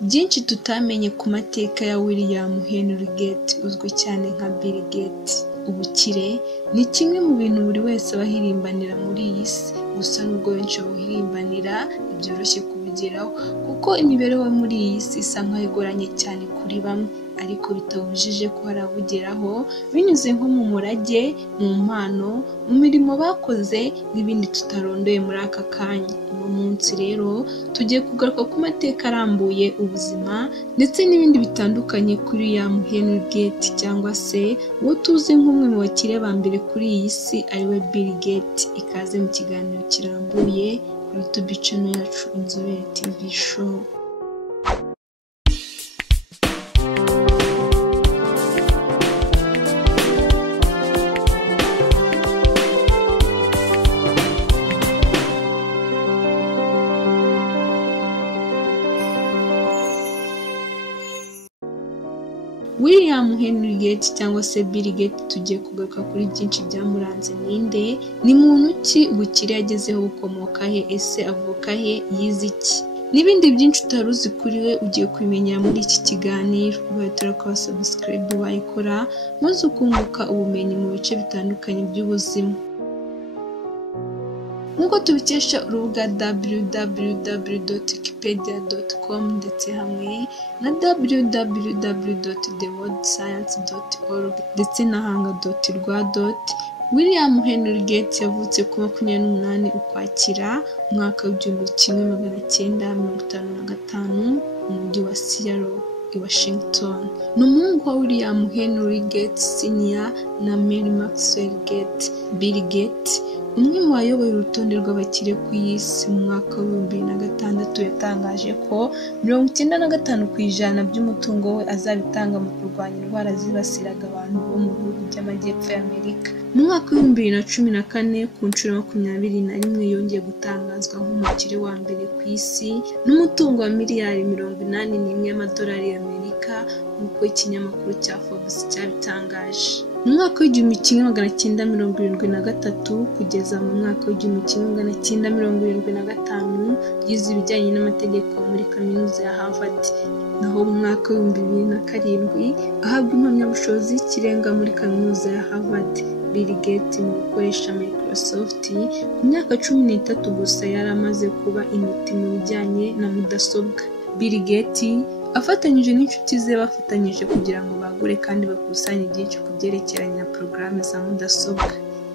Byinshi tutamenye ku mateka ya William Henry Gates uzwi cyane nka Bill Gates. Ubukire ni kimwe mu bintu buri wese abahirimbanira muri iyi si, gusa nubwo benshi bahirimbanira ntibyoroshye kubigeraho kuko imibereho muri iyi si isa nkaho igoranye cyane kuri bamwe, ariko bitabujije ko hari abugeraho binyuze nko mu murage, mu mpano, mu mirimo bakoze n'ibindi tutarondoye muri aka kanya. Uno munsi rero tugiye kugaruka ku mateka arambuye, ubuzima ndetse n'ibindi bitandukanye kuri William Henry Gates cyangwa se uwo tuzi nk'umwe mu bakire ba mbere kuri iyi si ariwe Bill Gates. Ikaze mu kiganiro kirambuye kuri YouTube channel yacu Inzobere TV Show. William Henry Gates cyangwa se Bill Gates tugiye kugaruka kuri byinshi byamuranze. Ninde? Ni muntu ki? Ubukire yagezeho bukomoka he? Ese avuka he? Yize iki? N'ibindi byinshi utaruzi kuri we ugiye kubimenyera muri iki kiganiro. Ubaye ko subscribe wayikora maze ukunguka ubumenyi mu bice bitandukanye by'ubuzima. Nk'uko tubikesha urubuga www.wikipedia.com ndetse hamwe na www.theworldscience.org ndetse na hanga.rwa. William Henry Gates yavutse ku 28 Ukwakira umwaka w'1955 mu mujyi wa Seattle i Washington. Ni umuhungu wa William Henry Gates Senior na Mary Maxwell Gates. Bill Gates, umwe mu bayoboye urutonde rw'abakire ku isi, mu mwaka wa 2006 yatangaje ko 95% by'umutungo we azabitanga mu kurwanya indwara zibasiraga abantu bo mu bihugu by'amajyepfo y'Amerika. Mu mwaka wa 2014 ku nshuro 21 yongeye gutangazwa nk'umukire wa mbere ku isi n'umutungo wa miliyari 81 y'amadolari y'Amerika nk'uko ikinyamakuru cya Forbes cyabitangaje. Mu mwaka w'1973 kugeza mu mwaka w'1975 yize ibijyanye n'amategeko muri kaminuza ya Harvard. Naho mu mwaka wa 2007 ahabwa impamyabushobozi y'ikirenga muri kaminuza ya Harvard. Bill Gates mu gukoresha Microsoft ku myaka 13 gusa yari amaze kuba intiti mu bijyanye na mudasobwa. Bill Gates afatanyije n'inshuti ze bafatanyije kugira ngo bagure kandi bakusanye byinshi ku byerekeranye na porogaramu za mudasobwa.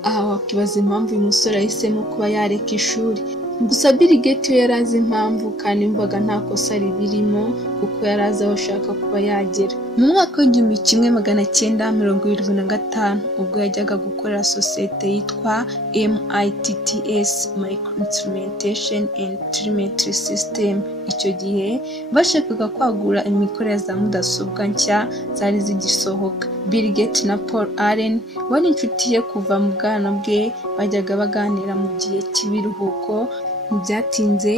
Aha wakibaza impamvu uyu musore yahisemo kuba yareka ishuri. Gusa Bill Gates yari azi impamvu kandi yumvaga nta kosa ribirimo kuko yari azi aho ashaka kuba yagera. Mu mwaka w'1975 ubwo yajyaga gukorera sosiyete yitwa MITTS Microinstrumentation and Telemetry System. Icyo gihe bashakaga kwagura imikorere za mudasobwa nshya zari zigisohoka. Bill Gates na Paul Allen wari inshuti ye kuva mu bwana bwe, bajyaga baganira mu gihe cy'ibiruhuko. Ntibyatinze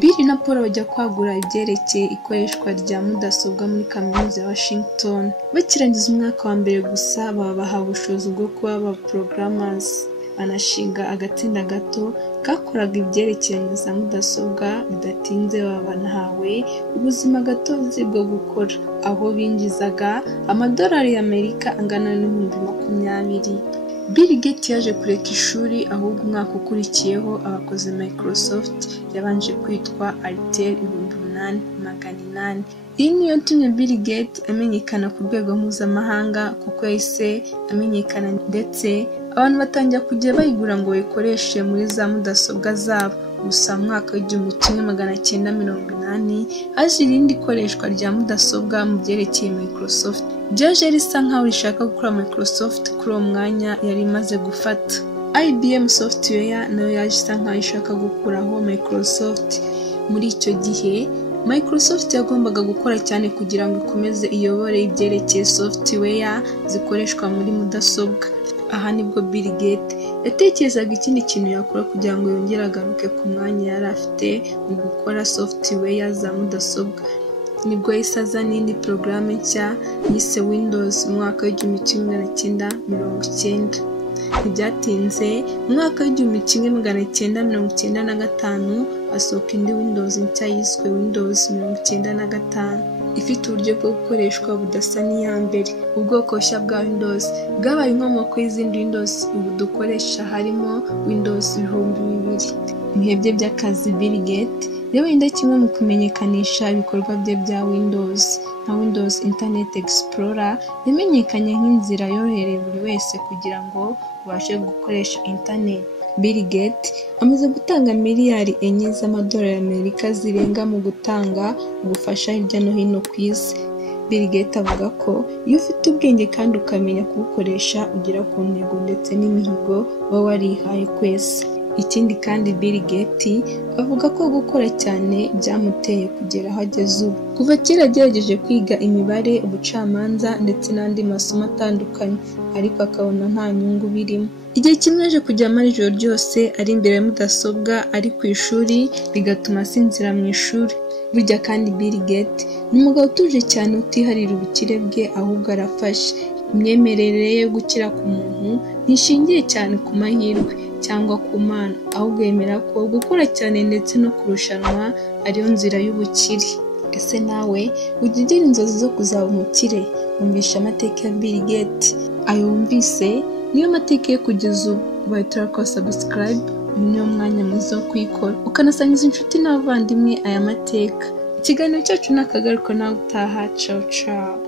Bill na Paul bajya kwagura ibyerekeye ikoreshwa rya mudasobwa muri kaminuza ya Washington. Bakirangiza umwaka wa mbere gusa babaha ubushobozi bwo kuba aba programmers. Banashinga agatsinda gato kakoraga ibyerekeranye za mudasobwa. Bidatinze babanahawe ubuzima gatozi bwo gukora, aho binjizaga amadolari y'Amerika angana n'20,000. Bill Gates yaje kureka ishuri, ahubwo umwaka ukurikiyeho abakoze Microsoft yabanje kwitwa Altair 8800. Iyi niyo yatumye Bill Gates amenyekana ku rwego mpuzamahanga kuko yahise amenyekana ndetse abantu batangira kujya bayigura ngo bayikoreshe muri za mudasobwa zabo. Gusa mu mwaka w'1980 haje irindi koreshwa rya mudasobwa mu byerekeye Microsoft. Ryaje risa nkaho rishaka gukora Microsoft kuri uwo mwanya yari imaze gufata. IBM Software nayo yaje isa nkaho ishaka gukuraho Microsoft. Muri icyo gihe Microsoft yagombaga gukora cyane kugira ngo ikomeze iyobore ibyerekeye software zikoreshwa muri mudasobwa. Aha nibwo Bill Gates yatekerezaga ikindi kintu yakora kugira ngo yongere agaruke ku mwanya yari afite mu gukora software za mudasobwa. Nibwo yahise azana indi porogaramu nshya yise Windows mu mwaka w'1990. Ntibyatinze mu mwaka w'1995 hasohoka indi Windows nshya yiswe Windows 95 ifite uburyo bwo gukoreshwa budasa n'iya mbere. Ubwoko bushya bwa Windows bwabaye inkomoko y'izindi Windows ubu dukoresha harimo Windows 2000. Mu bihe bye by'akazi, Bill Gates yabaye indakemwa mu kumenyekanisha ibikorwa bye bya Windows. Nka Windows Internet Explorer yamenyekanye nk'inzira yorohereye buri wese kugira ngo ubashe gukoresha internet. Bill Gates amaze gutanga miliyari 4 z'amadolari y'Amerika zirenga mu gutanga ubufasha hirya no hino ku isi. Bill Gates avuga ko iyo ufite ubwenge kandi ukamenya kubukoresha ugera ku ntego ndetse n'imihigo uba warihaye kwese. Ikindi kandi Bill Gates avuga ko gukora cyane byamuteye kugera aho ageze ubu. Kuva kera yagerageje kwiga imibare, ubucamanza ndetse n'andi masomo atandukanye, ariko akabona nta nyungu birimo. Igihe kimwe aje kujyamo ijoro ryose ari imbere ya mudasobwa ari ku ishuri, bigatuma asinzira mu ishuri. Burya kandi Bill Gates ni umugabo utuje cyane utiharira ubukire bwe, ahubwo arafasha. Imyemerere yo gukira ku muntu ntishingiye cyane ku mahirwe cyangwa ku mana, ahubwo yemera ko gukora cyane ndetse no kurushanwa ariyo nzira y'ubukire. Ese nawe ujya ugira inzozi zo kuzaba umukire? Wumvisha amateka ya Bill Gates? Ayo wumvise niyo mateka ye kugeza ubu. Bahita urakora subscribe, uyu niyo mwanya mwiza wo kuyikora ukanasangiza inshuti n'abavandimwe aya mateka. Ikiganiro cyacu nakagaruka nawe utaha. Ciao ciao.